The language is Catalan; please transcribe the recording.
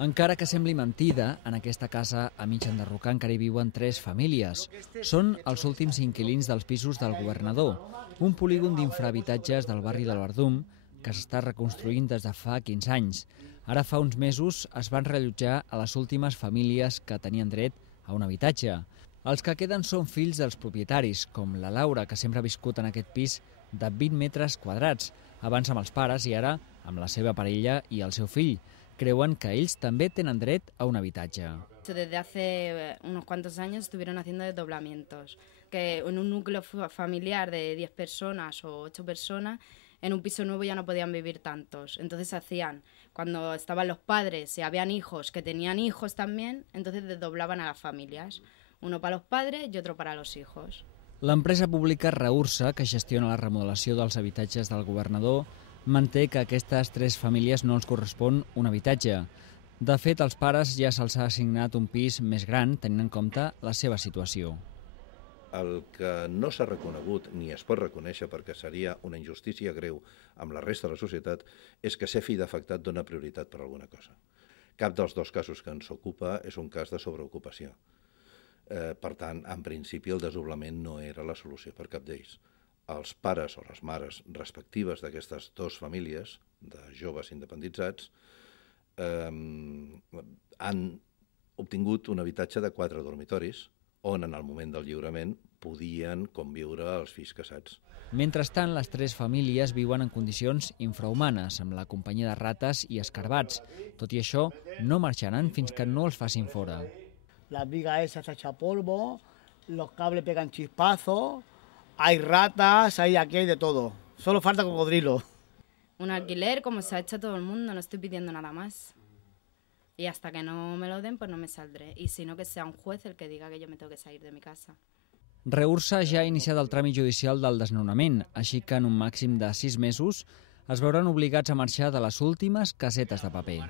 Encara que sembli mentida, en aquesta casa a mig enderrocar encara hi viuen 3 famílies. Són els últims inquilins dels pisos del governador, un polígon d'infrahabitatges del barri del Verdum que s'està reconstruint des de fa 15 anys. Ara fa uns mesos es van reallotjar a les últimes famílies que tenien dret a un habitatge. Els que queden són fills dels propietaris, com la Laura, que sempre ha viscut en aquest pis de 20 metres quadrats, abans amb els pares i ara amb la seva parella i el seu fill. Creuen que ells també tenen dret a un habitatge. Desde hace unos cuantos años estuvieron haciendo desdoblamientos, que en un núcleo familiar de 10 personas o 8 personas, en un piso nuevo ya no podían vivir tantos. Entonces hacían, cuando estaban los padres y habían hijos que tenían hijos también, entonces desdoblaban a las familias, uno para los padres y otro para los hijos. L'empresa pública Reursa, que gestiona la remodelació dels habitatges del governador, manté que a aquestes 3 famílies no els correspon un habitatge. De fet, als pares ja se'ls ha assignat un pis més gran, tenint en compte la seva situació. El que no s'ha reconegut ni es pot reconèixer perquè seria una injustícia greu amb la resta de la societat és que ser fill d'afectat dona prioritat per alguna cosa. Cap dels 2 casos que ens ocupa és un cas de sobreocupació. Per tant, en principi el desdoblament no era la solució per cap d'ells. Els pares o les mares respectives d'aquestes 2 famílies de joves independitzats han obtingut un habitatge de 4 dormitoris on en el moment del lliurament podien conviure els fills casats. Mentrestant, les 3 famílies viuen en condicions infrahumanes, amb la companyia de rates i escarbats. Tot i això, no marxaran fins que no els facin fora. La viga esa está hecha polvo, los cables pegan chispazos, hay ratas, aquí hay de todo. Solo falta cocodrilo. Un alquiler como se ha hecho todo el mundo, no estoy pidiendo nada más. Y hasta que no me lo den, pues no me saldré. Y si no, que sea un juez el que diga que yo me tengo que salir de mi casa. Reursa ja ha iniciat el tràmit judicial del desnonament, així que en un màxim de 6 mesos es veuran obligats a marxar de les últimes casetes de paper.